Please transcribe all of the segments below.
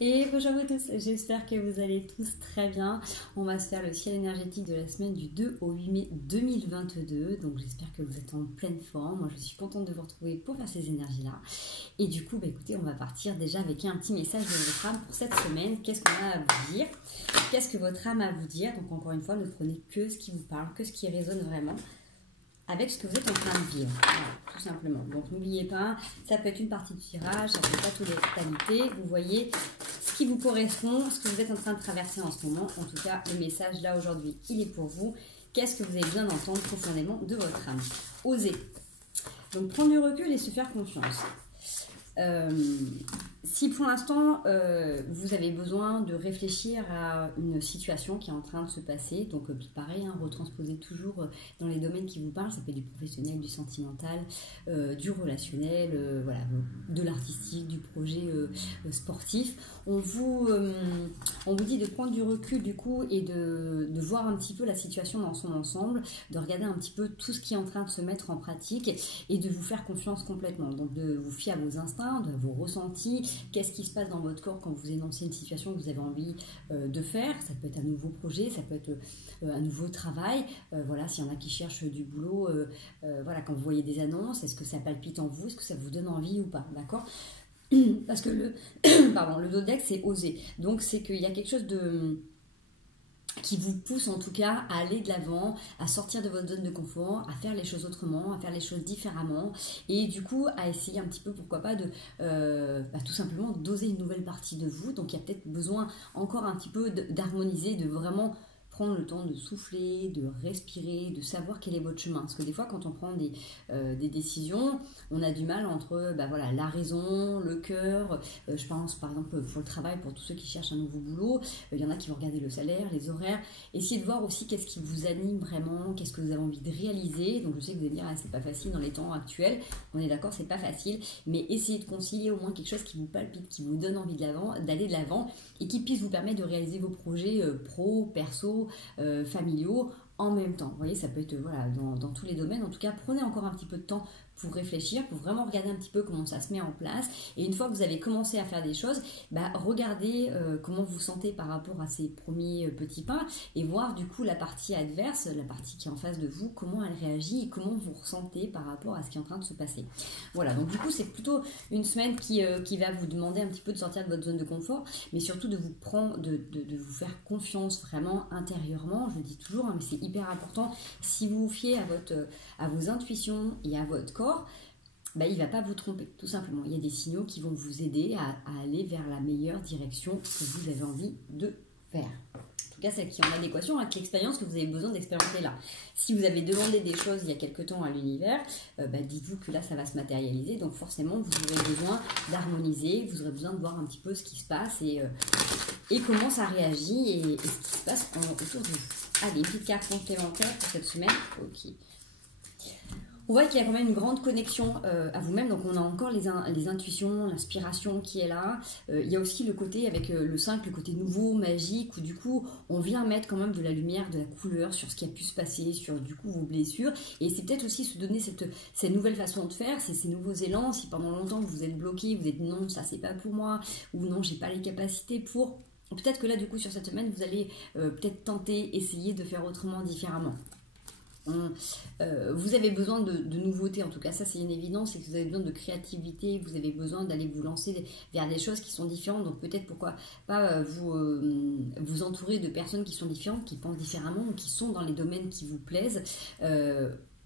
Et bonjour à vous tous, j'espère que vous allez tous très bien. On va se faire le ciel énergétique de la semaine du 2 au 8 mai 2022. Donc j'espère que vous êtes en pleine forme. Moi je suis contente de vous retrouver pour faire ces énergies-là. Et du coup, écoutez, on va partir déjà avec un petit message de votre âme pour cette semaine. Qu'est-ce qu'on a à vous dire? Qu'est-ce que votre âme a à vous dire? Donc encore une fois, ne prenez que ce qui vous parle, que ce qui résonne vraiment avec ce que vous êtes en train de vivre, voilà, tout simplement. Donc n'oubliez pas, ça peut être une partie du tirage, ça peut être pas toute la totalité. Vous voyez ce qui vous correspond, ce que vous êtes en train de traverser en ce moment. En tout cas, le message là aujourd'hui, il est pour vous. Qu'est-ce que vous avez besoin d'entendre profondément de votre âme? Osez. Donc prendre du recul et se faire confiance. Si pour l'instant vous avez besoin de réfléchir à une situation qui est en train de se passer, donc pareil, retransposer toujours dans les domaines qui vous parlent, ça peut être du professionnel, du sentimental, du relationnel, voilà, de l'artistique, du projet sportif. On vous dit de prendre du recul du coup et de voir un petit peu la situation dans son ensemble, de regarder un petit peu tout ce qui est en train de se mettre en pratique et de vous faire confiance complètement, donc de vous fier à vos instincts, de vos ressentis. Qu'est-ce qui se passe dans votre corps quand vous énoncez une situation que vous avez envie de faire? Ça peut être un nouveau projet, ça peut être un nouveau travail. Voilà, s'il y en a qui cherchent du boulot, voilà, quand vous voyez des annonces, est-ce que ça palpite en vous? Est-ce que ça vous donne envie ou pas? D'accord? Parce que le Dodex, c'est oser. Donc, c'est qu'il y a quelque chose qui vous pousse en tout cas à aller de l'avant, à sortir de votre zone de confort, à faire les choses autrement, à faire les choses différemment et du coup à essayer un petit peu, pourquoi pas, de tout simplement d'oser une nouvelle partie de vous. Donc il y a peut-être besoin encore un petit peu d'harmoniser, de vraiment prendre le temps de souffler, de respirer, de savoir quel est votre chemin. Parce que des fois, quand on prend des décisions, on a du mal entre voilà, la raison, le cœur. Je pense par exemple pour le travail, pour tous ceux qui cherchent un nouveau boulot, il y en a qui vont regarder le salaire, les horaires. Essayez de voir aussi qu'est-ce qui vous anime vraiment, qu'est-ce que vous avez envie de réaliser. Donc je sais que vous allez dire, c'est pas facile dans les temps actuels. On est d'accord, c'est pas facile. Mais essayez de concilier au moins quelque chose qui vous palpite, qui vous donne envie d'aller de l'avant et qui puisse vous permettre de réaliser vos projets pro, perso, familiaux en même temps. Vous voyez, ça peut être voilà, dans tous les domaines. En tout cas, prenez encore un petit peu de temps pour réfléchir, pour vraiment regarder un petit peu comment ça se met en place. Et une fois que vous avez commencé à faire des choses, regardez comment vous vous sentez par rapport à ces premiers petits pas et voir du coup la partie adverse, la partie qui est en face de vous, comment elle réagit et comment vous ressentez par rapport à ce qui est en train de se passer. Voilà, donc du coup c'est plutôt une semaine qui va vous demander un petit peu de sortir de votre zone de confort, mais surtout de vous prendre, de vous faire confiance vraiment intérieurement. Je le dis toujours, mais c'est hyper important. Si vous vous fiez à vos intuitions et à votre corps, il ne va pas vous tromper, tout simplement. Il y a des signaux qui vont vous aider à aller vers la meilleure direction que vous avez envie de faire. En tout cas, celle qui est en adéquation avec l'expérience que vous avez besoin d'expérimenter là. Si vous avez demandé des choses il y a quelque temps à l'univers, dites-vous que là, ça va se matérialiser. Donc forcément, vous aurez besoin d'harmoniser, vous aurez besoin de voir un petit peu ce qui se passe et comment ça réagit et ce qui se passe autour de vous. Allez, une petite carte complémentaire pour cette semaine. Ok. On voit qu'il y a quand même une grande connexion à vous-même, donc on a encore les intuitions, l'inspiration qui est là. Il y a aussi le côté avec le 5, le côté nouveau, magique, où du coup on vient mettre quand même de la lumière, de la couleur sur ce qui a pu se passer, sur du coup vos blessures. Et c'est peut-être aussi se donner cette nouvelle façon de faire, ces nouveaux élans. Si pendant longtemps vous êtes bloqué, vous êtes non, ça c'est pas pour moi, ou non, j'ai pas les capacités pour... Peut-être que là du coup sur cette semaine vous allez peut-être tenter, essayer de faire autrement, différemment. Vous avez besoin de nouveautés, en tout cas ça c'est une évidence, c'est que vous avez besoin de créativité, vous avez besoin d'aller vous lancer vers des choses qui sont différentes, donc peut-être pourquoi pas vous entourer de personnes qui sont différentes, qui pensent différemment ou qui sont dans les domaines qui vous plaisent.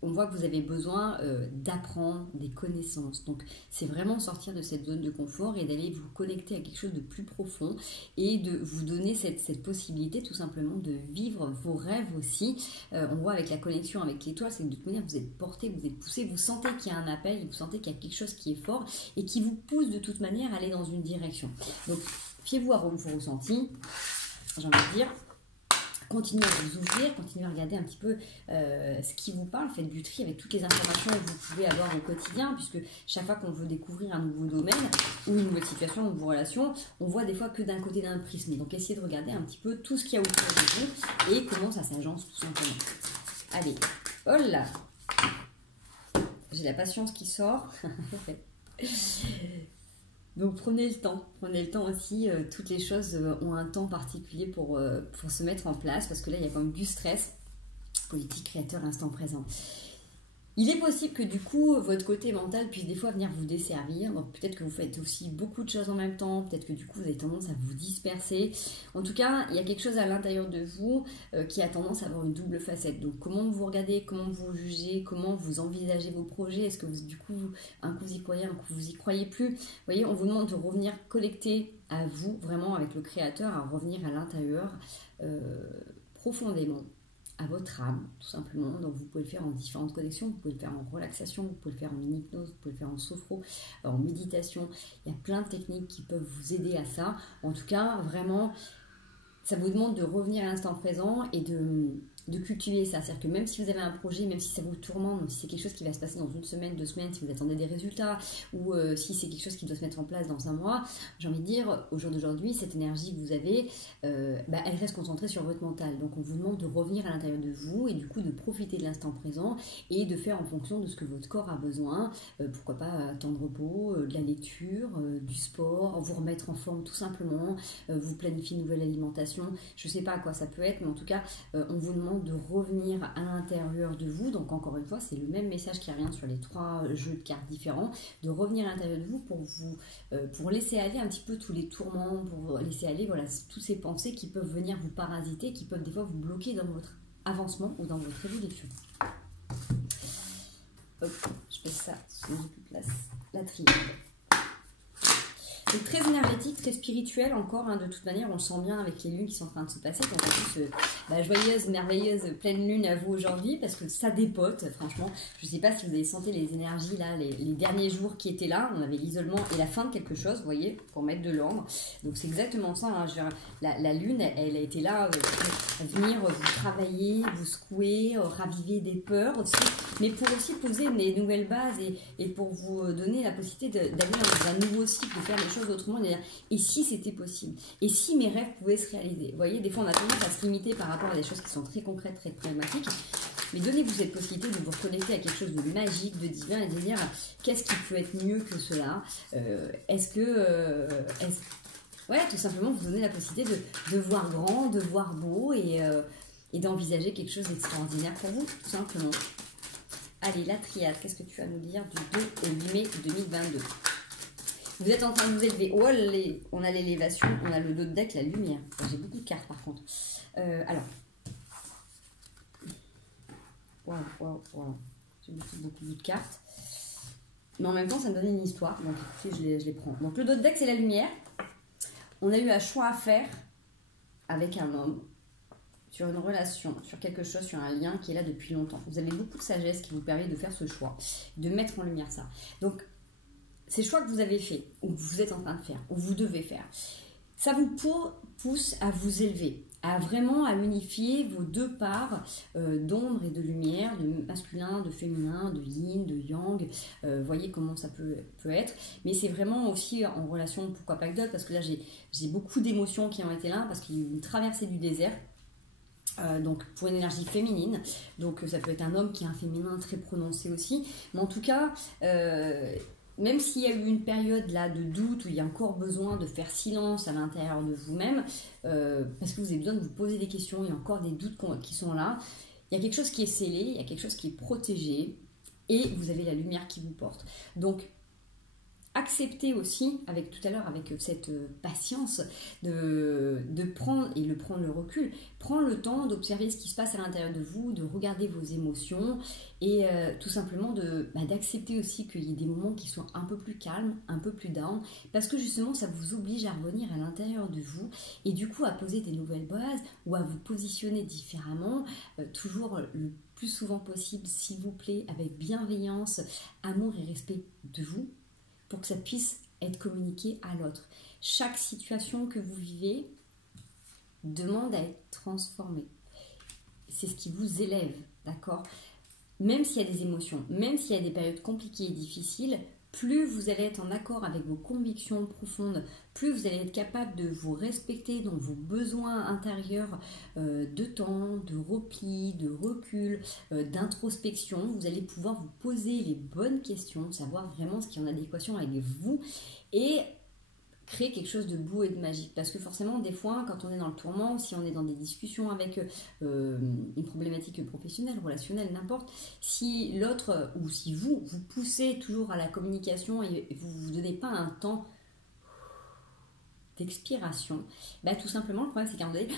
On voit que vous avez besoin d'apprendre des connaissances. Donc, c'est vraiment sortir de cette zone de confort et d'aller vous connecter à quelque chose de plus profond et de vous donner cette possibilité tout simplement de vivre vos rêves aussi. On voit avec la connexion avec l'étoile, c'est que de toute manière, vous êtes porté, vous êtes poussé, vous sentez qu'il y a un appel, vous sentez qu'il y a quelque chose qui est fort et qui vous pousse de toute manière à aller dans une direction. Donc, fiez-vous à vos ressentis, j'ai envie de dire. Continuez à vous ouvrir, continuez à regarder un petit peu ce qui vous parle, faites du tri avec toutes les informations que vous pouvez avoir au quotidien, puisque chaque fois qu'on veut découvrir un nouveau domaine ou une nouvelle situation, une nouvelle relation, on voit des fois que d'un côté d'un prisme. Donc essayez de regarder un petit peu tout ce qu'il y a autour de vous et comment ça s'agence tout simplement. Allez, oh là, j'ai la patience qui sort. Donc prenez le temps aussi, toutes les choses ont un temps particulier pour se mettre en place, parce que là il y a quand même du stress, politique, créateur, instant présent. Il est possible que du coup, votre côté mental puisse des fois venir vous desservir. Donc peut-être que vous faites aussi beaucoup de choses en même temps. Peut-être que du coup, vous avez tendance à vous disperser. En tout cas, il y a quelque chose à l'intérieur de vous qui a tendance à avoir une double facette. Donc comment vous regardez, comment vous jugez, comment vous envisagez vos projets. Est-ce que vous, du coup, un coup vous y croyez, un coup vous y croyez plus. Vous voyez, on vous demande de revenir connecté à vous, vraiment avec le Créateur, à revenir à l'intérieur profondément, à votre âme, tout simplement. Donc vous pouvez le faire en différentes connexions, vous pouvez le faire en relaxation, vous pouvez le faire en hypnose, vous pouvez le faire en sophro, en méditation. Il y a plein de techniques qui peuvent vous aider à ça. En tout cas, vraiment, ça vous demande de revenir à l'instant présent et de cultiver ça. C'est-à-dire que même si vous avez un projet, même si ça vous tourmente, même si c'est quelque chose qui va se passer dans une semaine, 2 semaines, si vous attendez des résultats, ou si c'est quelque chose qui doit se mettre en place dans 1 mois, j'ai envie de dire, au jour d'aujourd'hui, cette énergie que vous avez, elle reste concentrée sur votre mental. Donc on vous demande de revenir à l'intérieur de vous et du coup de profiter de l'instant présent et de faire en fonction de ce que votre corps a besoin. Pourquoi pas temps de repos, de la lecture, du sport, vous remettre en forme tout simplement, vous planifier une nouvelle alimentation. Je ne sais pas à quoi ça peut être, mais en tout cas, on vous demande de revenir à l'intérieur de vous. Donc encore une fois, c'est le même message qui revient sur les 3 jeux de cartes différents, de revenir à l'intérieur de vous pour laisser aller un petit peu tous les tourments, pour laisser aller voilà, toutes ces pensées qui peuvent venir vous parasiter, qui peuvent des fois vous bloquer dans votre avancement ou dans votre évolution. Hop, je fais ça, je mets plus de place, la triade. C'est très énergétique, très spirituel encore, hein, de toute manière, on le sent bien avec les lunes qui sont en train de se passer. Donc en plus, joyeuse, merveilleuse, pleine lune à vous aujourd'hui, parce que ça dépote, franchement. Je ne sais pas si vous avez senti les énergies là, les derniers jours qui étaient là. On avait l'isolement et la fin de quelque chose, vous voyez, pour mettre de l'ordre. Donc c'est exactement ça. Hein, la lune, elle a été là pour venir vous travailler, vous secouer, raviver des peurs aussi, mais pour aussi poser des nouvelles bases et pour vous donner la possibilité d'aller dans un nouveau cycle, de faire les choses autrement, d'ailleurs, et si c'était possible, et si mes rêves pouvaient se réaliser. Vous voyez, des fois on a tendance à se limiter par rapport à des choses qui sont très concrètes, très pragmatiques, mais donnez-vous cette possibilité de vous reconnecter à quelque chose de magique, de divin, et de dire qu'est-ce qui peut être mieux que cela, ouais, tout simplement vous donner la possibilité de voir grand, de voir beau et d'envisager quelque chose d'extraordinaire pour vous, tout simplement. Allez, la triade, qu'est-ce que tu vas nous dire du 2 au 8 mai 2022? Vous êtes en train de vous élever. Oh, on a l'élévation, on a le dos de deck, la lumière. J'ai beaucoup de cartes par contre. Alors. Waouh. J'ai beaucoup de cartes. Mais en même temps, ça me donne une histoire. Donc écoutez, je les prends. Donc le dos de deck, c'est la lumière. On a eu un choix à faire avec un homme sur une relation, sur quelque chose, sur un lien qui est là depuis longtemps. Vous avez beaucoup de sagesse qui vous permet de faire ce choix, de mettre en lumière ça. Donc, ces choix que vous avez faits, ou que vous êtes en train de faire, ou vous devez faire, ça vous pousse à vous élever, à unifier vos 2 parts d'ombre et de lumière, de masculin, de féminin, de yin, de yang. Voyez comment ça peut être. Mais c'est vraiment aussi en relation, pourquoi pas avec d'autres, parce que là j'ai beaucoup d'émotions qui ont été là, parce qu'il y a eu une traversée du désert. Donc pour une énergie féminine, donc ça peut être un homme qui a un féminin très prononcé aussi, mais en tout cas même s'il y a eu une période là de doute où il y a encore besoin de faire silence à l'intérieur de vous-même, parce que vous avez besoin de vous poser des questions, il y a encore des doutes qui sont là, il y a quelque chose qui est scellé, il y a quelque chose qui est protégé et vous avez la lumière qui vous porte. Donc accepter aussi, avec tout à l'heure, avec cette patience, de prendre le recul, prendre le temps d'observer ce qui se passe à l'intérieur de vous, de regarder vos émotions et tout simplement d'accepter aussi qu'il y ait des moments qui soient un peu plus calmes, un peu plus down, parce que justement ça vous oblige à revenir à l'intérieur de vous et du coup à poser des nouvelles bases ou à vous positionner différemment, toujours le plus souvent possible, s'il vous plaît, avec bienveillance, amour et respect de vous, pour que ça puisse être communiqué à l'autre. Chaque situation que vous vivez demande à être transformée. C'est ce qui vous élève, d'accord? Même s'il y a des émotions, même s'il y a des périodes compliquées et difficiles, plus vous allez être en accord avec vos convictions profondes, plus vous allez être capable de vous respecter dans vos besoins intérieurs de temps, de repli, de recul, d'introspection. Vous allez pouvoir vous poser les bonnes questions, savoir vraiment ce qui est en adéquation avec vous et créer quelque chose de beau et de magique. Parce que forcément, des fois, quand on est dans le tourment, si on est dans des discussions avec une problématique professionnelle, relationnelle, n'importe, si l'autre ou si vous poussez toujours à la communication et vous ne vous donnez pas un temps d'expiration, bah, tout simplement, le problème, c'est qu'à un moment donné,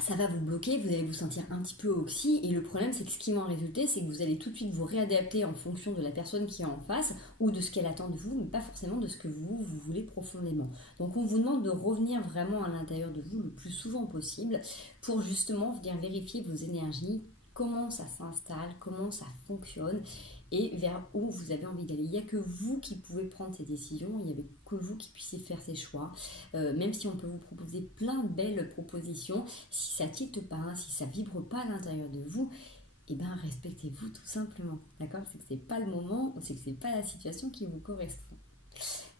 ça va vous bloquer, vous allez vous sentir un petit peu oxy, et le problème c'est que ce qui va en résulter, c'est que vous allez tout de suite vous réadapter en fonction de la personne qui est en face ou de ce qu'elle attend de vous, mais pas forcément de ce que vous voulez profondément. Donc on vous demande de revenir vraiment à l'intérieur de vous le plus souvent possible pour justement venir vérifier vos énergies, comment ça s'installe, comment ça fonctionne et vers où vous avez envie d'aller. Il n'y a que vous qui pouvez prendre ces décisions, il n'y avait que vous qui puissiez faire ces choix. Même si on peut vous proposer plein de belles propositions, si ça ne tilte pas, si ça ne vibre pas à l'intérieur de vous, eh ben respectez-vous tout simplement. D'accord? C'est que ce n'est pas le moment, c'est que ce n'est pas la situation qui vous correspond.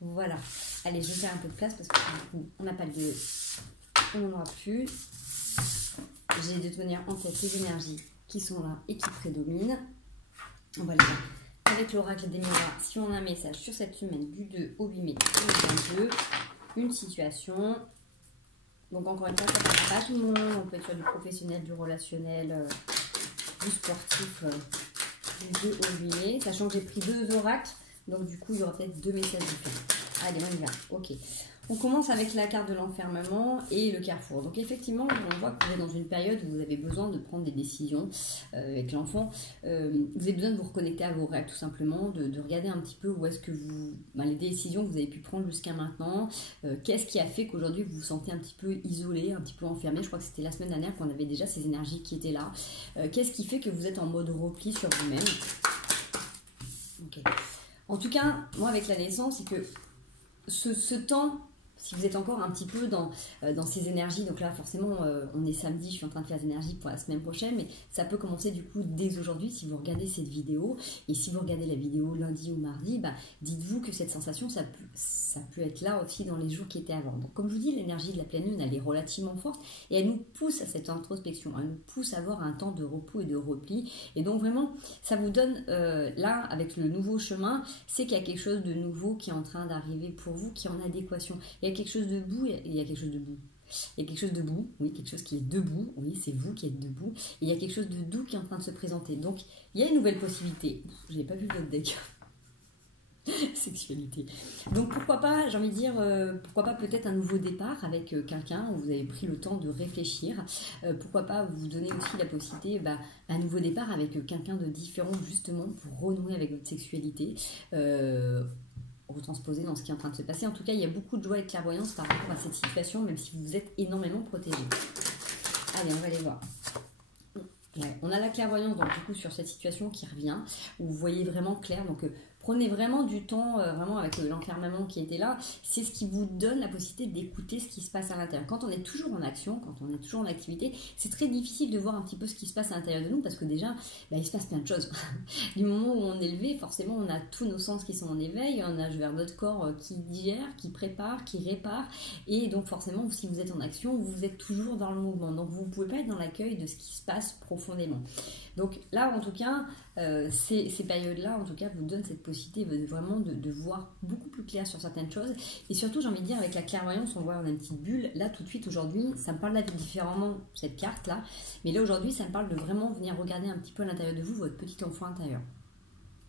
Voilà. Allez, je vais faire un peu de place parce que du coup, on n'a pas de... On n'en aura plus. J'ai de tenir en tête les énergies qui sont là et qui prédominent. On va le voir avec l'oracle des miroirs. Si on a un message sur cette semaine du 2 au 8 mai 2022, une situation. Donc encore une fois, ça ne parle pas à tout le monde. On peut être sur du professionnel, du relationnel, du sportif, du 2 au 8 mai. Sachant que j'ai pris 2 oracles, donc du coup il y aura peut-être 2 messages différents. Allez, on y va. Ok. On commence avec la carte de l'enfermement et le carrefour. Donc effectivement, on voit que vous êtes dans une période où vous avez besoin de prendre des décisions avec l'enfant. Vous avez besoin de vous reconnecter à vos rêves tout simplement, de regarder un petit peu où est-ce que vous... les décisions que vous avez pu prendre jusqu'à maintenant. Qu'est-ce qui a fait qu'aujourd'hui vous vous sentez un petit peu isolé, un petit peu enfermé. Je crois que c'était la semaine dernière qu'on avait déjà ces énergies qui étaient là. Qu'est-ce qui fait que vous êtes en mode repli sur vous-même? Okay. En tout cas, moi avec la naissance, c'est que ce temps... Si vous êtes encore un petit peu dans ces énergies, donc là forcément on est samedi, je suis en train de faire des énergies pour la semaine prochaine, mais ça peut commencer du coup dès aujourd'hui si vous regardez cette vidéo. Et si vous regardez la vidéo lundi ou mardi, bah, dites-vous que cette sensation, ça peut être là aussi dans les jours qui étaient avant. Donc comme je vous dis, l'énergie de la pleine lune, elle est relativement forte et elle nous pousse à cette introspection, elle nous pousse à avoir un temps de repos et de repli. Et donc vraiment, ça vous donne là, avec le nouveau chemin, c'est qu'il y a quelque chose de nouveau qui est en train d'arriver pour vous, qui est en adéquation. Il y a quelque chose debout, il y a quelque chose debout. Il y a quelque chose debout, oui, quelque chose qui est debout, oui, c'est vous qui êtes debout. Et il y a quelque chose de doux qui est en train de se présenter. Donc, il y a une nouvelle possibilité. Je n'ai pas vu votre deck. Sexualité. Donc, pourquoi pas, j'ai envie de dire, pourquoi pas peut-être un nouveau départ avec quelqu'un où vous avez pris le temps de réfléchir. Pourquoi pas vous donner aussi la possibilité, un nouveau départ avec quelqu'un de différent, justement, pour renouer avec votre sexualité. Retransposer dans ce qui est en train de se passer. En tout cas, il y a beaucoup de joie et de clairvoyance par rapport à cette situation, même si vous êtes énormément protégé. Allez, on va aller voir. Ouais, on a la clairvoyance donc du coup sur cette situation qui revient, où vous voyez vraiment clair. Donc prenez vraiment du temps, vraiment avec l'enfermement qui était là. C'est ce qui vous donne la possibilité d'écouter ce qui se passe à l'intérieur. Quand on est toujours en action, quand on est toujours en activité, c'est très difficile de voir un petit peu ce qui se passe à l'intérieur de nous parce que déjà, il se passe plein de choses. Du moment où on est levé, forcément, on a tous nos sens qui sont en éveil. On nage vers notre corps qui digère, qui prépare, qui répare. Et donc forcément, si vous êtes en action, vous êtes toujours dans le mouvement. Donc vous ne pouvez pas être dans l'accueil de ce qui se passe profondément. Donc là, en tout cas, ces périodes-là, en tout cas, vous donnent cette possibilité vraiment de voir beaucoup plus clair sur certaines choses. Et surtout, j'ai envie de dire, avec la clairvoyance, on a une petite bulle. Là, tout de suite, aujourd'hui, ça me parle là différemment, cette carte-là. Mais là, aujourd'hui, ça me parle de vraiment venir regarder un petit peu à l'intérieur de vous, votre petit enfant intérieur.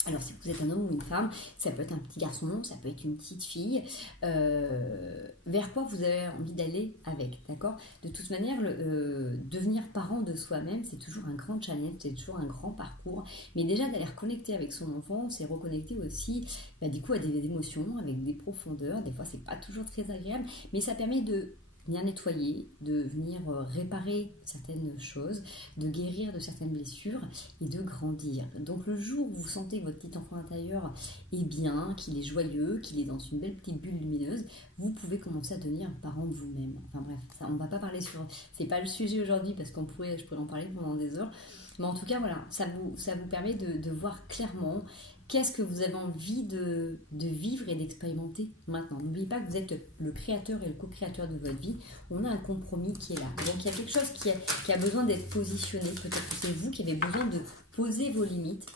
Alors, si vous êtes un homme ou une femme, ça peut être un petit garçon, ça peut être une petite fille. Vers quoi vous avez envie d'aller avec, d'accord? De toute manière, devenir parent de soi-même, c'est toujours un grand challenge, c'est toujours un grand parcours. Mais déjà, d'aller reconnecter avec son enfant, c'est reconnecter aussi, du coup, à des émotions, avec des profondeurs. Des fois, c'est pas toujours très agréable, mais ça permet de venir nettoyer, de venir réparer certaines choses, de guérir de certaines blessures et de grandir. Donc le jour où vous sentez que votre petit enfant intérieur est bien, qu'il est joyeux, qu'il est dans une belle petite bulle lumineuse, vous pouvez commencer à devenir un parent de vous-même. Enfin bref, ça, on ne va pas parler sur... C'est pas le sujet aujourd'hui parce je pourrais en parler pendant des heures. Mais en tout cas, voilà, ça vous permet de voir clairement qu'est-ce que vous avez envie de vivre et d'expérimenter maintenant. N'oubliez pas que vous êtes le créateur et le co-créateur de votre vie. On a un compromis qui est là. Donc il y a quelque chose qui a besoin d'être positionné. Peut-être que c'est vous qui avez besoin de poser vos limites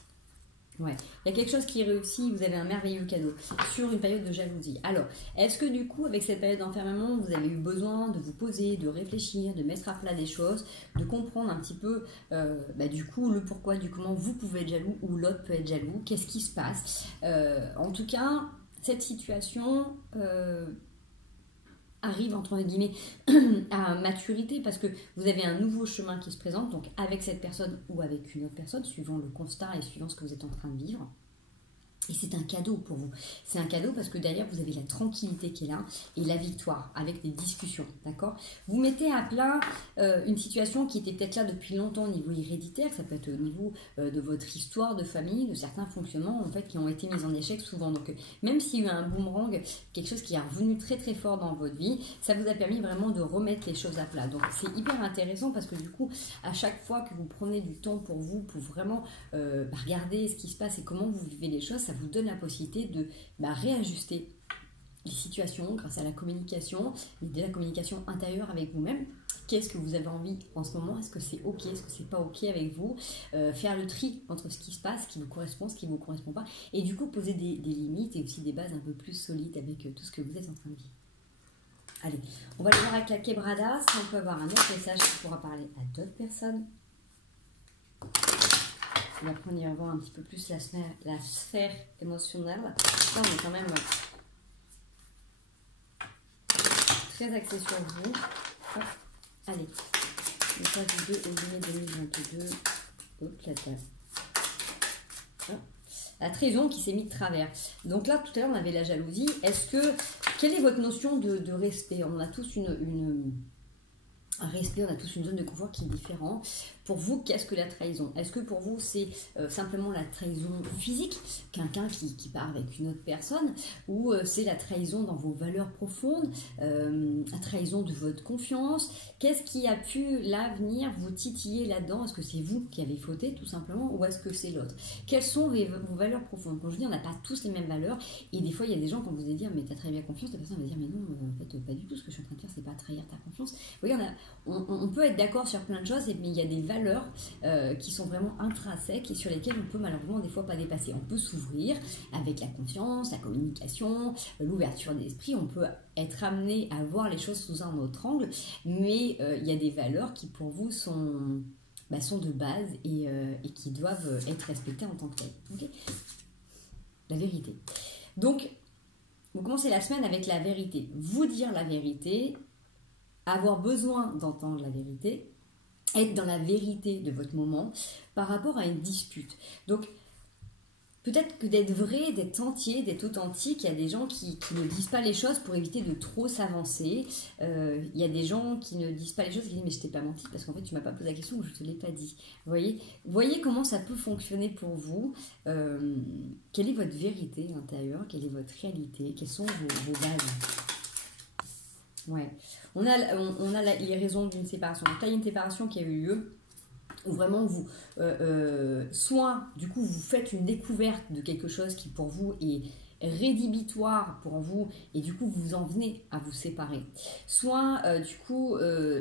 Ouais, il y a quelque chose qui réussit, vous avez un merveilleux cadeau sur une période de jalousie. Alors, est-ce que du coup, avec cette période d'enfermement, vous avez eu besoin de vous poser, de réfléchir, de mettre à plat des choses, de comprendre un petit peu, du coup, le pourquoi, du comment vous pouvez être jaloux ou l'autre peut être jaloux, qu'est-ce qui se passe. En tout cas, cette situation arrive entre guillemets à maturité parce que vous avez un nouveau chemin qui se présente, donc avec cette personne ou avec une autre personne, suivant le constat et suivant ce que vous êtes en train de vivre. Et c'est un cadeau pour vous. C'est un cadeau parce que derrière, vous avez la tranquillité qui est là et la victoire avec des discussions, d'accord? Vous mettez à plat une situation qui était peut-être là depuis longtemps au niveau héréditaire, ça peut être au niveau de votre histoire de famille, de certains fonctionnements en fait qui ont été mis en échec souvent. Donc même s'il y a eu un boomerang, quelque chose qui est revenu très très fort dans votre vie, ça vous a permis vraiment de remettre les choses à plat. Donc c'est hyper intéressant parce que du coup, à chaque fois que vous prenez du temps pour vous, pour vraiment regarder ce qui se passe et comment vous vivez les choses, ça vous donne la possibilité de réajuster les situations grâce à la communication, mais de la communication intérieure avec vous-même. Qu'est-ce que vous avez envie en ce moment? Est-ce que c'est ok? Est-ce que c'est pas ok avec vous? Faire le tri entre ce qui se passe, ce qui vous correspond, ce qui ne vous correspond pas, et du coup poser des limites et aussi des bases un peu plus solides avec tout ce que vous êtes en train de vivre. Allez, on va aller voir avec la Quebrada, si on peut avoir un autre message qui pourra parler à d'autres personnes. Et après, on ira voir un petit peu plus la sphère émotionnelle. Là, on est quand même très axé sur vous. Hop. Allez, message du 2 au juillet 2022. Hop, la table. La trahison qui s'est mise de travers. Donc là, tout à l'heure, on avait la jalousie. Quelle est votre notion de respect? On a tous un respect, on a tous une zone de confort qui est différente. Pour vous, qu'est-ce que la trahison? Est-ce que pour vous, c'est simplement la trahison physique, quelqu'un qui part avec une autre personne, ou c'est la trahison dans vos valeurs profondes, la trahison de votre confiance? Qu'est-ce qui a pu, là, venir vous titiller là-dedans? Est-ce que c'est vous qui avez fauté, tout simplement, ou est-ce que c'est l'autre? Quelles sont vos valeurs profondes? Quand je dis, on n'a pas tous les mêmes valeurs, et des fois, il y a des gens, quand vous allez dire, mais t'as trahi ma confiance, la personne va dire, mais non, en fait, pas du tout, ce que je suis en train de faire, c'est pas trahir ta confiance. Vous voyez, on peut être d'accord sur plein de choses, mais il y a des valeurs qui sont vraiment intrinsèques et sur lesquelles on peut malheureusement des fois pas dépasser. On peut s'ouvrir avec la confiance, la communication, l'ouverture d'esprit, on peut être amené à voir les choses sous un autre angle, mais il y a des valeurs qui pour vous sont de base et qui doivent être respectées en tant que telles. Okay, la vérité. Donc, vous commencez la semaine avec la vérité. Vous dire la vérité, avoir besoin d'entendre la vérité, être dans la vérité de votre moment par rapport à une dispute. Donc, peut-être que d'être vrai, d'être entier, d'être authentique, il y a des gens qui ne disent pas les choses pour éviter de trop s'avancer. Il y a des gens qui ne disent pas les choses et qui disent « mais je t'ai pas menti parce qu'en fait tu m'as pas posé la question ou je te l'ai pas dit ». Voyez comment ça peut fonctionner pour vous. Quelle est votre vérité intérieure? Quelle est votre réalité? Quelles sont vos bases? Ouais. On a les raisons d'une séparation. Donc là, il y a une séparation qui a eu lieu où vraiment vous, soit du coup vous faites une découverte de quelque chose qui pour vous est rédhibitoire pour vous et du coup vous en venez à vous séparer. Soit du coup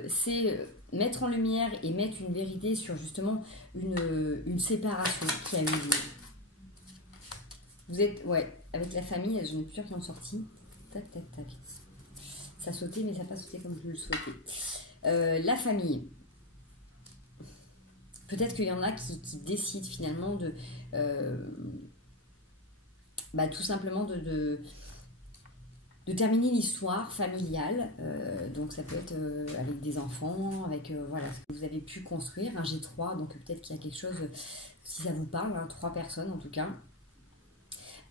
c'est mettre en lumière et mettre une vérité sur justement une séparation qui a eu lieu. Vous êtes, avec la famille, j'en ai plusieurs qui ont sorti. Tac, tac, tac. Ça sautait, mais ça n'a pas sauté comme je le souhaitais. La famille. Peut-être qu'il y en a qui décident finalement de... tout simplement de terminer l'histoire familiale. Donc ça peut être avec des enfants, avec ce que vous avez pu construire. Un G3, donc peut-être qu'il y a quelque chose, si ça vous parle, 3 personnes en tout cas.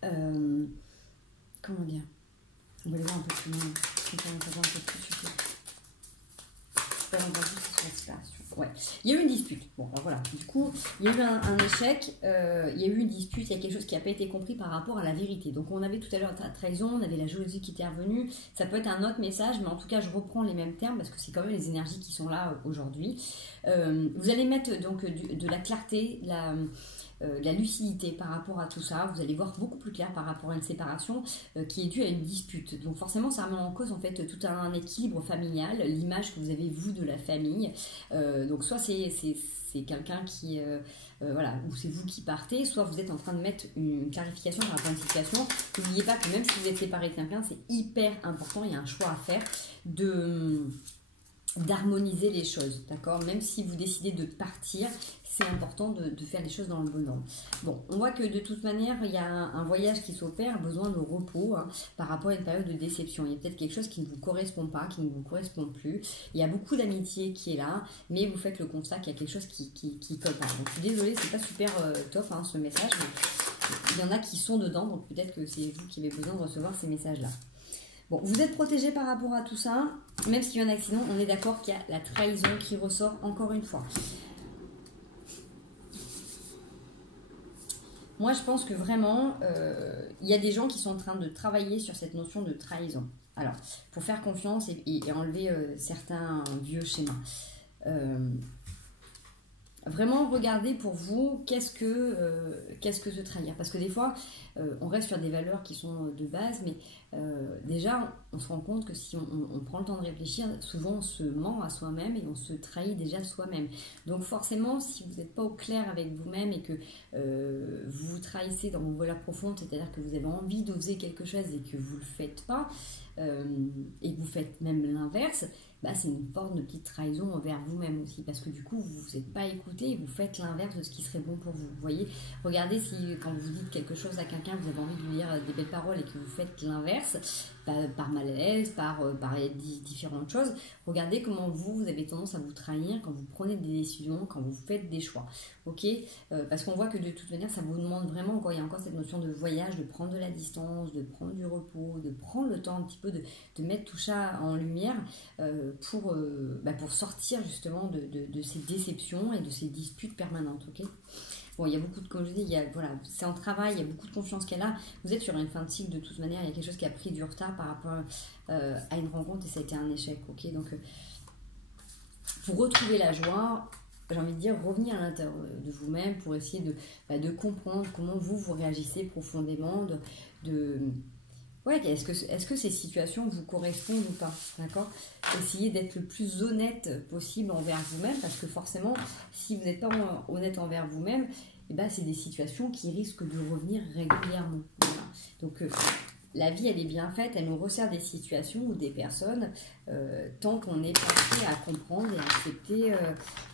Comment dire? On va aller voir un peu plus loin. Ouais. Il y a eu une dispute. Bon, alors voilà. Du coup, il y a eu un échec. Il y a eu une dispute. Il y a quelque chose qui n'a pas été compris par rapport à la vérité. Donc, on avait tout à l'heure la trahison. On avait la jalousie qui était revenue. Ça peut être un autre message, mais en tout cas, je reprends les mêmes termes parce que c'est quand même les énergies qui sont là aujourd'hui. Vous allez mettre donc de la clarté, la lucidité par rapport à tout ça. Vous allez voir beaucoup plus clair par rapport à une séparation qui est due à une dispute. Donc forcément, ça remet en cause en fait tout un équilibre familial, l'image que vous avez vous de la famille. Donc soit c'est quelqu'un qui, voilà, ou c'est vous qui partez, soit vous êtes en train de mettre une clarification par rapport à une situation. N'oubliez pas que même si vous êtes séparé de quelqu'un, c'est hyper important, il y a un choix à faire d'harmoniser les choses, d'accord? Même si vous décidez de partir, c'est important de faire les choses dans le bon ordre. Bon, on voit que de toute manière, il y a un voyage qui s'opère, besoin de repos par rapport à une période de déception. Il y a peut-être quelque chose qui ne vous correspond pas, qui ne vous correspond plus. Il y a beaucoup d'amitié qui est là, mais vous faites le constat qu'il y a quelque chose qui colle pas. Donc, je suis désolée, c'est pas super top ce message, mais il y en a qui sont dedans, donc peut-être que c'est vous qui avez besoin de recevoir ces messages-là. Bon, vous êtes protégé par rapport à tout ça, même s'il y a un accident, on est d'accord qu'il y a la trahison qui ressort encore une fois. Moi, je pense que vraiment, il y a des gens qui sont en train de travailler sur cette notion de trahison. Alors, pour faire confiance et enlever certains vieux schémas. Vraiment, regardez pour vous, qu'est-ce que se trahir. Parce que des fois, on reste sur des valeurs qui sont de base, mais déjà, on se rend compte que si on prend le temps de réfléchir, souvent on se ment à soi-même et on se trahit déjà soi-même. Donc forcément, si vous n'êtes pas au clair avec vous-même et que vous vous trahissez dans vos valeurs profondes, c'est-à-dire que vous avez envie d'oser quelque chose et que vous ne le faites pas, et que vous faites même l'inverse, c'est une forme de petite trahison envers vous-même aussi, parce que du coup vous ne vous êtes pas écouté et vous faites l'inverse de ce qui serait bon pour vous. Vous voyez, regardez si quand vous dites quelque chose à quelqu'un, vous avez envie de lui dire des belles paroles et que vous faites l'inverse, par malaise, par différentes choses, regardez comment vous avez tendance à vous trahir quand vous prenez des décisions, quand vous faites des choix, ok? Parce qu'on voit que de toute manière ça vous demande vraiment, il y a encore cette notion de voyage, de prendre de la distance, de prendre du repos, de prendre le temps un petit peu de mettre tout ça en lumière, pour sortir justement de ces déceptions et de ces disputes permanentes, ok? Bon, il y a beaucoup de, comme je dis, voilà, c'est en travail, il y a beaucoup de confiance qu'elle a. Vous êtes sur une fin de cycle de toute manière, il y a quelque chose qui a pris du retard par rapport à une rencontre et ça a été un échec, ok? Donc, pour retrouver la joie, j'ai envie de dire, revenir à l'intérieur de vous-même pour essayer de comprendre comment vous réagissez profondément, ouais, est-ce que ces situations vous correspondent ou pas, d'accord? Essayez d'être le plus honnête possible envers vous-même, parce que forcément, si vous n'êtes pas honnête envers vous-même, c'est des situations qui risquent de revenir régulièrement. Voilà. Donc, la vie, elle est bien faite, elle nous resserre des situations ou des personnes, tant qu'on est prêt à comprendre et à accepter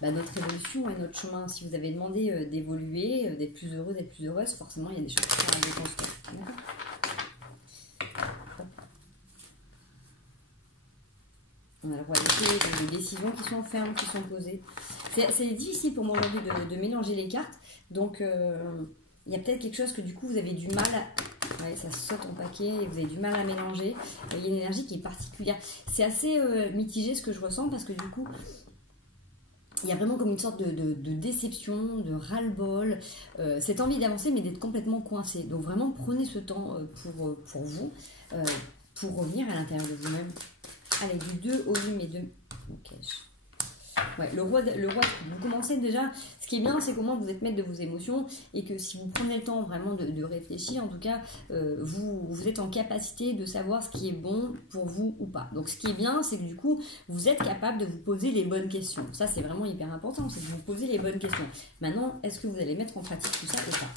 notre évolution et notre chemin. Si vous avez demandé d'évoluer, d'être plus heureux, d'être plus heureuse, forcément, il y a des choses qui sont à déconstruire. D'accord ? On a le royauté des décisions qui sont fermes, qui sont posées. C'est difficile pour moi aujourd'hui de mélanger les cartes. Donc, il y a peut-être quelque chose que du coup, vous avez du mal à... Ouais, ça saute en paquet et vous avez du mal à mélanger. Il y a une énergie qui est particulière. C'est assez mitigé ce que je ressens parce que du coup, il y a vraiment comme une sorte de déception, de ras-le-bol, cette envie d'avancer mais d'être complètement coincé. Donc vraiment, prenez ce temps pour vous, pour revenir à l'intérieur de vous-même. Allez, du 2 au 8, mais 2. Ok. Ouais, le roi, vous commencez déjà. Ce qui est bien, c'est comment vous êtes maître de vos émotions et que si vous prenez le temps vraiment de réfléchir, en tout cas, vous êtes en capacité de savoir ce qui est bon pour vous ou pas. Donc, ce qui est bien, c'est que du coup, vous êtes capable de vous poser les bonnes questions. Ça, c'est vraiment hyper important, c'est de vous poser les bonnes questions. Maintenant, est-ce que vous allez mettre en pratique tout ça ou pas ?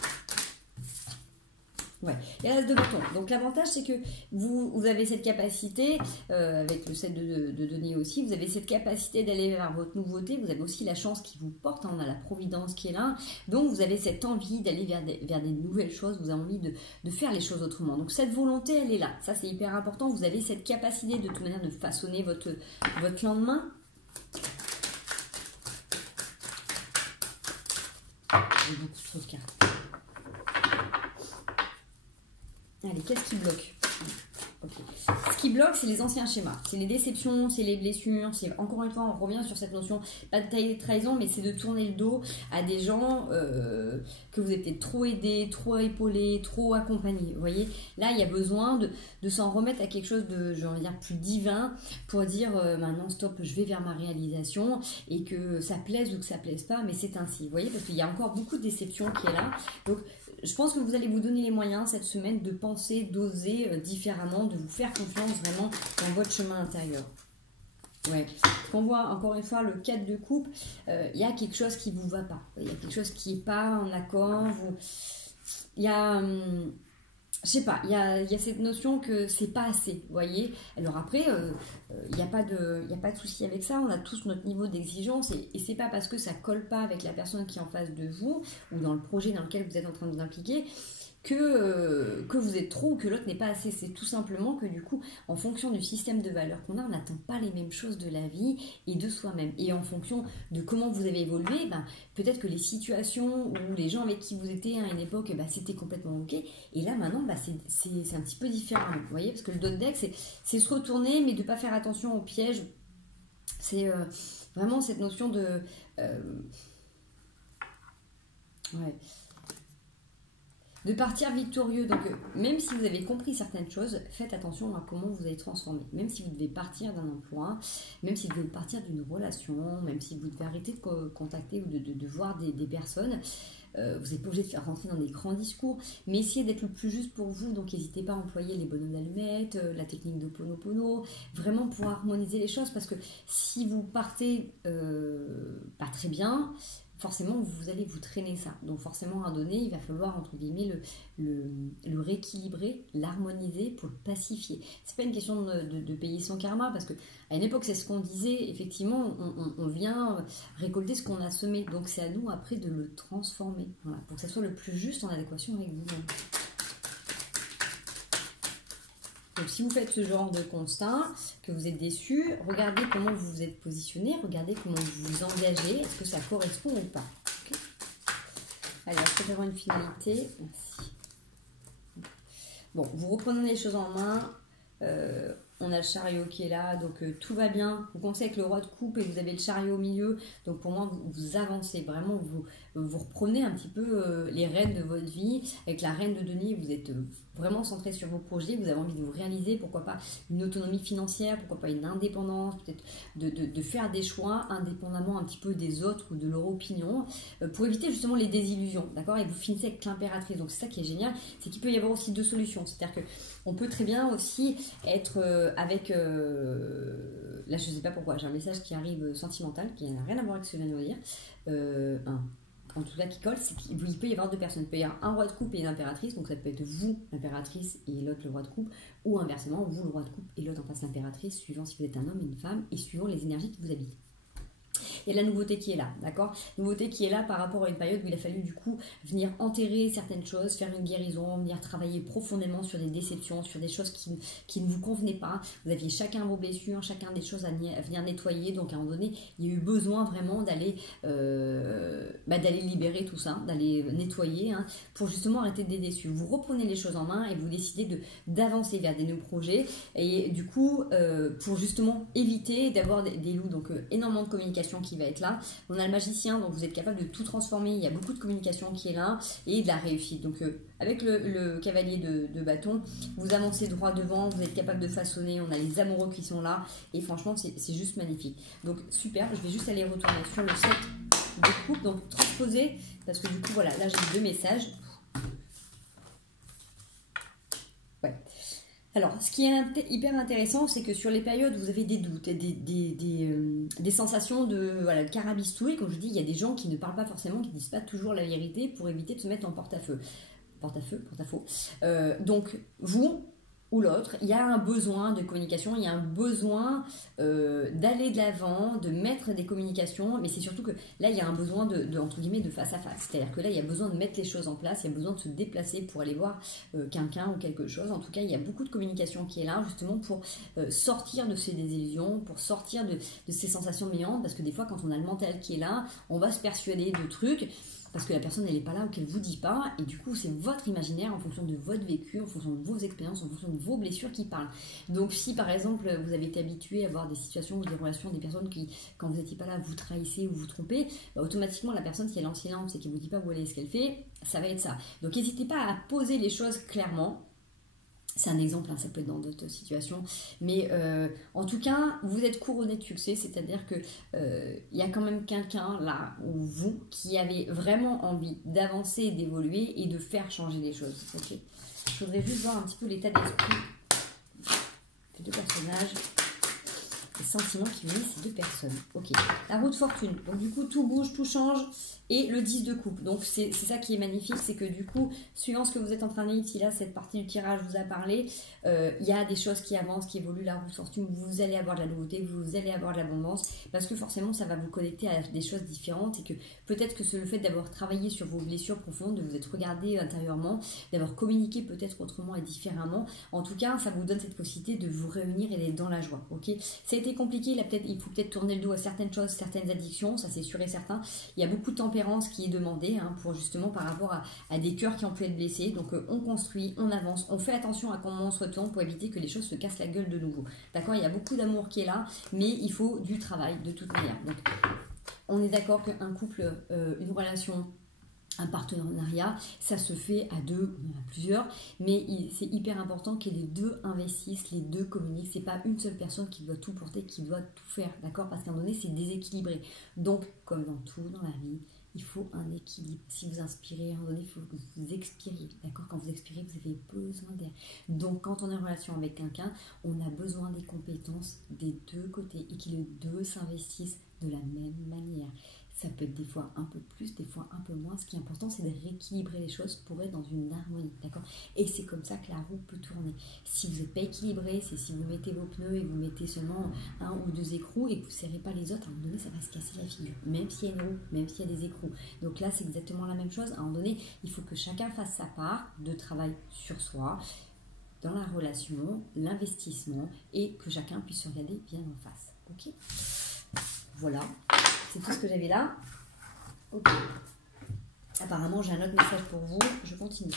Ouais, et l'as de bâton. Donc l'avantage c'est que vous avez cette capacité, avec le 7 de denier aussi, vous avez cette capacité d'aller vers votre nouveauté, vous avez aussi la chance qui vous porte, on a la providence qui est là, donc vous avez cette envie d'aller vers des nouvelles choses, vous avez envie de faire les choses autrement. Donc cette volonté elle est là, ça c'est hyper important, vous avez cette capacité de toute manière de façonner votre lendemain. J'ai beaucoup trop de cartes. Allez, qu'est-ce qui bloque ? Okay. Ce qui bloque, c'est les anciens schémas. C'est les déceptions, c'est les blessures. C'est encore une fois, on revient sur cette notion, pas de trahison, mais c'est de tourner le dos à des gens que vous avez peut-être trop aidés, trop épaulés, trop accompagnés. Vous voyez, là, il y a besoin de s'en remettre à quelque chose de, j'ai envie de dire, plus divin pour dire maintenant, stop, je vais vers ma réalisation et que ça plaise ou que ça plaise pas, mais c'est ainsi. Vous voyez, parce qu'il y a encore beaucoup de déception qui est là. Donc, je pense que vous allez vous donner les moyens cette semaine de penser, d'oser différemment, de vous faire confiance vraiment dans votre chemin intérieur. Ouais, parce qu'on voit encore une fois le 4 de coupe, il y a quelque chose qui vous va pas, il y a quelque chose qui n'est pas en accord, il y a, je sais pas, il y a cette notion que c'est pas assez, vous voyez. Alors après, il n'y a pas de souci avec ça, on a tous notre niveau d'exigence et c'est pas parce que ça colle pas avec la personne qui est en face de vous ou dans le projet dans lequel vous êtes en train de vous impliquer que vous êtes trop ou que l'autre n'est pas assez. C'est tout simplement que du coup, en fonction du système de valeurs qu'on a, on n'attend pas les mêmes choses de la vie et de soi-même. Et en fonction de comment vous avez évolué, ben, peut-être que les situations ou les gens avec qui vous étiez à une époque, ben, c'était complètement ok. Et là, maintenant, ben, c'est un petit peu différent. Vous voyez, parce que le dos de deck, c'est se retourner, mais de ne pas faire attention aux pièges. C'est vraiment cette notion de... ouais. De partir victorieux. Donc, même si vous avez compris certaines choses, faites attention à comment vous allez transformer. Même si vous devez partir d'un emploi, même si vous devez partir d'une relation, même si vous devez arrêter de contacter ou de voir des personnes, vous n'êtes pas obligé de faire rentrer dans des grands discours, mais essayez d'être le plus juste pour vous. Donc, n'hésitez pas à employer les bonhommes d'allumettes, la technique de Ponopono, vraiment pour harmoniser les choses. Parce que si vous partez pas très bien, forcément vous allez vous traîner ça. Donc forcément à un donné, il va falloir entre guillemets le rééquilibrer, l'harmoniser pour le pacifier. C'est pas une question de payer son karma, parce que à une époque c'est ce qu'on disait, effectivement on vient récolter ce qu'on a semé. Donc c'est à nous après de le transformer, voilà, pour que ça soit le plus juste en adéquation avec vous-même. Donc si vous faites ce genre de constat, que vous êtes déçu, regardez comment vous vous êtes positionné, regardez comment vous vous engagez, est-ce que ça correspond ou pas. Okay. Allez, on peut avoir une finalité. Merci. Bon, vous reprenez les choses en main. On a le chariot qui est là, donc tout va bien. Vous commencez avec le roi de coupe et vous avez le chariot au milieu. Donc pour moi, vous avancez vraiment, vous reprenez un petit peu les rênes de votre vie. Avec la reine de denier, vous êtes vraiment centré sur vos projets. Vous avez envie de vous réaliser, pourquoi pas une autonomie financière, pourquoi pas une indépendance, peut-être de faire des choix indépendamment un petit peu des autres ou de leur opinion, pour éviter justement les désillusions, d'accord. Et vous finissez avec l'impératrice. Donc c'est ça qui est génial, c'est qu'il peut y avoir aussi deux solutions. C'est-à-dire que on peut très bien aussi être avec... là, je ne sais pas pourquoi, j'ai un message qui arrive sentimental, qui n'a rien à voir avec ce que je viens de vous dire. En tout cas, qui colle, c'est qu'il peut y avoir deux personnes. Il peut y avoir un roi de coupe et une impératrice, donc ça peut être vous, l'impératrice, et l'autre, le roi de coupe, ou inversement, vous, le roi de coupe, et l'autre en face, l'impératrice, suivant si vous êtes un homme et une femme, et suivant les énergies qui vous habitent. Il y a la nouveauté qui est là, d'accord? Nouveauté qui est là par rapport à une période où il a fallu du coup venir enterrer certaines choses, faire une guérison, venir travailler profondément sur des déceptions, sur des choses qui ne vous convenaient pas. Vous aviez chacun vos blessures, chacun des choses à venir nettoyer. Donc à un moment donné, il y a eu besoin vraiment d'aller libérer tout ça, d'aller nettoyer, hein, pour justement arrêter d'être déçu. Vous reprenez les choses en main et vous décidez d'avancer vers des nouveaux projets. Et du coup, pour justement éviter d'avoir des loups, donc énormément de communication qui va être là. On a le magicien, donc vous êtes capable de tout transformer. Il y a beaucoup de communication qui est là et de la réussite. Donc avec le cavalier de bâton, vous avancez droit devant, vous êtes capable de façonner. On a les amoureux qui sont là et franchement, c'est juste magnifique. Donc super, je vais juste aller retourner sur le 7 de coupe, donc transposer, parce que du coup, voilà, là j'ai deux messages. Ouais. Alors, ce qui est hyper intéressant, c'est que sur les périodes où vous avez des doutes, des sensations de carabistouille, comme je dis, il y a des gens qui ne parlent pas forcément, qui ne disent pas toujours la vérité pour éviter de se mettre en porte-à-faux. Donc, vous ou l'autre, il y a un besoin de communication, il y a un besoin d'aller de l'avant, de mettre des communications, mais c'est surtout que là, il y a un besoin entre guillemets, de face à face. C'est-à-dire que là, il y a besoin de mettre les choses en place, il y a besoin de se déplacer pour aller voir quelqu'un ou quelque chose. En tout cas, il y a beaucoup de communication qui est là, justement, pour sortir de ces désillusions, pour sortir de ces sensations méantes, parce que des fois, quand on a le mental qui est là, on va se persuader de trucs, parce que la personne elle n'est pas là ou qu'elle ne vous dit pas, et du coup c'est votre imaginaire en fonction de votre vécu, en fonction de vos expériences, en fonction de vos blessures qui parlent. Donc si par exemple vous avez été habitué à avoir des situations ou des relations, des personnes qui, quand vous n'étiez pas là, vous trahissez ou vous trompez, automatiquement la personne, si elle est en silence et qu'elle ne vous dit pas où elle est, ce qu'elle fait, ça va être ça. Donc n'hésitez pas à poser les choses clairement. C'est un exemple, hein, ça peut être dans d'autres situations. Mais en tout cas, vous êtes couronné de succès, c'est-à-dire que y a quand même quelqu'un là, ou vous, qui avez vraiment envie d'avancer, d'évoluer et de faire changer les choses. Okay. Je voudrais juste voir un petit peu l'état d'esprit des deux personnages. les sentiments qui unissent ces deux personnes. Ok, la roue de fortune. Donc du coup, tout bouge, tout change. Et le 10 de coupe. Donc c'est ça qui est magnifique, c'est que du coup, suivant ce que vous êtes en train de lire, si là cette partie du tirage vous a parlé, il y a des choses qui avancent, qui évoluent, la roue de fortune, vous allez avoir de la nouveauté, vous allez avoir de l'abondance, parce que forcément ça va vous connecter à des choses différentes, et que peut-être que c'est le fait d'avoir travaillé sur vos blessures profondes, de vous être regardé intérieurement, d'avoir communiqué peut-être autrement et différemment, en tout cas ça vous donne cette possibilité de vous réunir et d'être dans la joie. Ok, ça a été compliqué, il faut peut-être tourner le dos à certaines choses, certaines addictions, ça c'est sûr et certain. Il y a beaucoup de tempérance qui est demandée pour justement par rapport à des cœurs qui ont pu être blessés. Donc on construit, on avance, on fait attention à comment on se retourne pour éviter que les choses se cassent la gueule de nouveau. D'accord, il y a beaucoup d'amour qui est là, mais il faut du travail de toute manière. Donc on est d'accord qu'un couple, une relation, un partenariat, ça se fait à deux, on en a plusieurs, mais c'est hyper important que les deux investissent, les deux communiquent. C'est pas une seule personne qui doit tout porter, qui doit tout faire, d'accord? Parce qu'à un moment donné, c'est déséquilibré. Donc, comme dans tout dans la vie, il faut un équilibre. Si vous inspirez, à un moment donné, il faut que vous expiriez, d'accord? Quand vous expirez, vous avez besoin d'air. Donc, quand on est en relation avec quelqu'un, on a besoin des compétences des deux côtés et que les deux s'investissent de la même manière. Ça peut être des fois un peu plus, des fois un peu moins. Ce qui est important, c'est de rééquilibrer les choses pour être dans une harmonie, d'accord? Et c'est comme ça que la roue peut tourner. Si vous n'êtes pas équilibré, c'est si vous mettez vos pneus et vous mettez seulement un ou deux écrous et que vous ne serrez pas les autres, à un moment donné, ça va se casser la figure. Même s'il y a une roue, même s'il y a des écrous. Donc là, c'est exactement la même chose. À un moment donné, il faut que chacun fasse sa part de travail sur soi, dans la relation, l'investissement, et que chacun puisse se regarder bien en face. Ok? Voilà. C'est tout ce que j'avais là. Ok. Apparemment, j'ai un autre message pour vous. Je continue.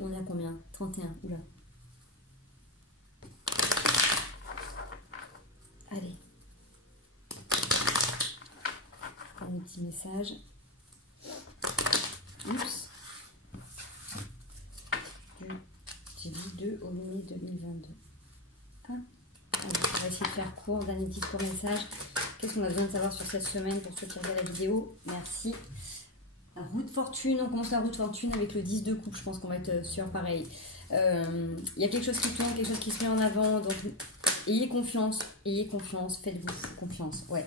On est à combien? 31. Oula. Allez. Un petit message. Oups. J'ai dit 2 au mai 2022. Ah. Allez, on va essayer de faire court. Dernier petit court message. Qu'est-ce qu'on a besoin de savoir sur cette semaine pour ceux qui regardent la vidéo? Merci. La roue de fortune, on commence la roue de fortune avec le 10 de coupe. Je pense qu'on va être sur pareil. Il y a quelque chose qui tourne, quelque chose qui se met en avant. Donc, ayez confiance, faites-vous confiance. Ouais.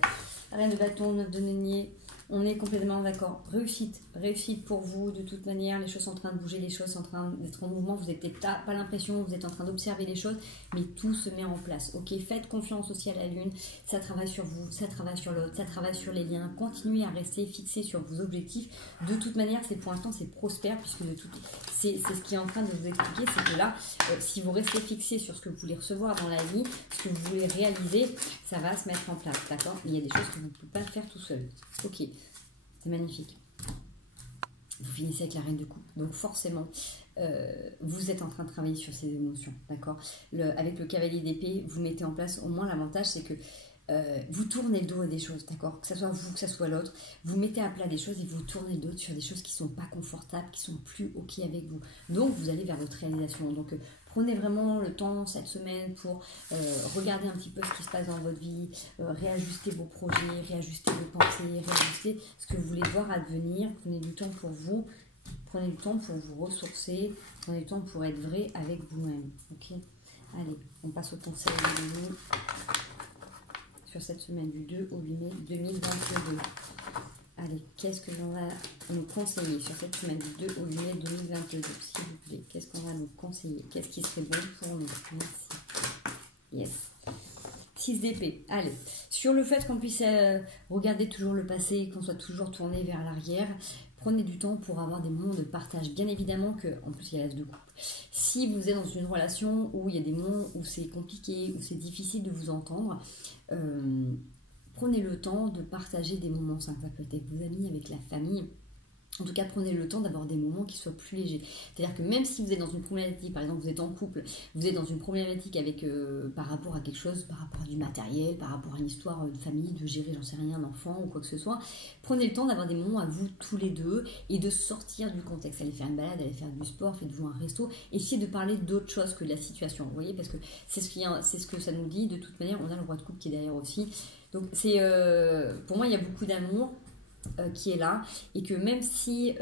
Reine de bâton, 9 de denier. On est complètement d'accord. Réussite pour vous. De toute manière, les choses sont en train de bouger, les choses sont en train d'être en mouvement. Vous n'avez peut-être pas l'impression, vous êtes en train d'observer les choses, mais tout se met en place. Ok, faites confiance aussi à la lune. Ça travaille sur vous, ça travaille sur l'autre, ça travaille sur les liens. Continuez à rester fixé sur vos objectifs. De toute manière, pour l'instant, c'est prospère puisque c'est ce qui est en train de vous expliquer, c'est que là, si vous restez fixé sur ce que vous voulez recevoir dans la vie, ce que vous voulez réaliser, ça va se mettre en place, d'accord? Mais il y a des choses que vous ne pouvez pas faire tout seul. Ok, c'est magnifique. Vous finissez avec la reine de coupe, donc forcément, vous êtes en train de travailler sur ces émotions, d'accord? Avec le cavalier d'épée, vous mettez en place, au moins l'avantage, c'est que vous tournez le dos à des choses, d'accord? Que ce soit vous, que ce soit l'autre, vous mettez à plat des choses et vous tournez le dos sur des choses qui ne sont pas confortables, qui sont plus ok avec vous. Donc, vous allez vers votre réalisation. Donc, prenez vraiment le temps cette semaine pour regarder un petit peu ce qui se passe dans votre vie, réajuster vos projets, réajuster vos pensées, réajuster ce que vous voulez voir advenir. Prenez du temps pour vous, prenez du temps pour vous ressourcer, prenez du temps pour être vrai avec vous-même. Ok? Allez, on passe au conseil de vous sur cette semaine du 2 au 8 mai 2022. Allez, qu'est-ce que l'on va nous conseiller sur cette semaine du 2 au 8 mai 2022, s'il vous plaît? Qu'est-ce qu'on va nous conseiller? Qu'est-ce qui serait bon pour nous? Merci. Yes. 6 d'épée. Allez, sur le fait qu'on puisse regarder toujours le passé, qu'on soit toujours tourné vers l'arrière, prenez du temps pour avoir des moments de partage. Bien évidemment que, en plus, il y a l'as de coupe. Si vous êtes dans une relation où il y a des moments où c'est compliqué, où c'est difficile de vous entendre, prenez le temps de partager des moments simples. Ça peut être avec vos amis, avec la famille. En tout cas, prenez le temps d'avoir des moments qui soient plus légers. C'est-à-dire que même si vous êtes dans une problématique, par exemple, vous êtes en couple, vous êtes dans une problématique avec, par rapport à quelque chose, par rapport à du matériel, par rapport à une histoire de famille, de gérer, j'en sais rien, un enfant ou quoi que ce soit, prenez le temps d'avoir des moments à vous tous les deux et de sortir du contexte. Allez faire une balade, allez faire du sport, faites-vous un resto, essayez de parler d'autre chose que de la situation. Vous voyez, parce que c'est ce que ça nous dit. De toute manière, on a le roi de coupe qui est derrière aussi. Donc, pour moi, il y a beaucoup d'amour qui est là, et que même si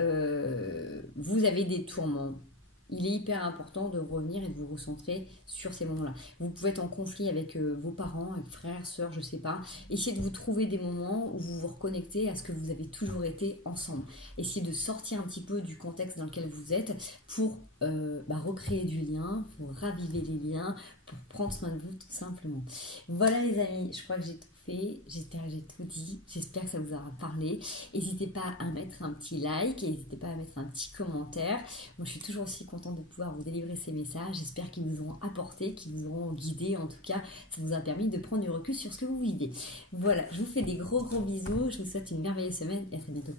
vous avez des tourments, il est hyper important de revenir et de vous recentrer sur ces moments-là. Vous pouvez être en conflit avec vos parents, avec frères, sœurs, je sais pas. Essayez de vous trouver des moments où vous vous reconnectez à ce que vous avez toujours été ensemble. Essayez de sortir un petit peu du contexte dans lequel vous êtes pour recréer du lien, pour raviver les liens, pour prendre soin de vous tout simplement. Voilà les amis, je crois que j'ai tout fait, j'espère que j'ai tout dit, j'espère que ça vous aura parlé. N'hésitez pas à mettre un petit like, n'hésitez pas à mettre un petit commentaire. Moi je suis toujours aussi contente de pouvoir vous délivrer ces messages, j'espère qu'ils vous auront apporté, qu'ils vous auront guidé, en tout cas ça vous a permis de prendre du recul sur ce que vous vivez. Voilà, je vous fais des gros bisous, je vous souhaite une merveilleuse semaine et à très bientôt.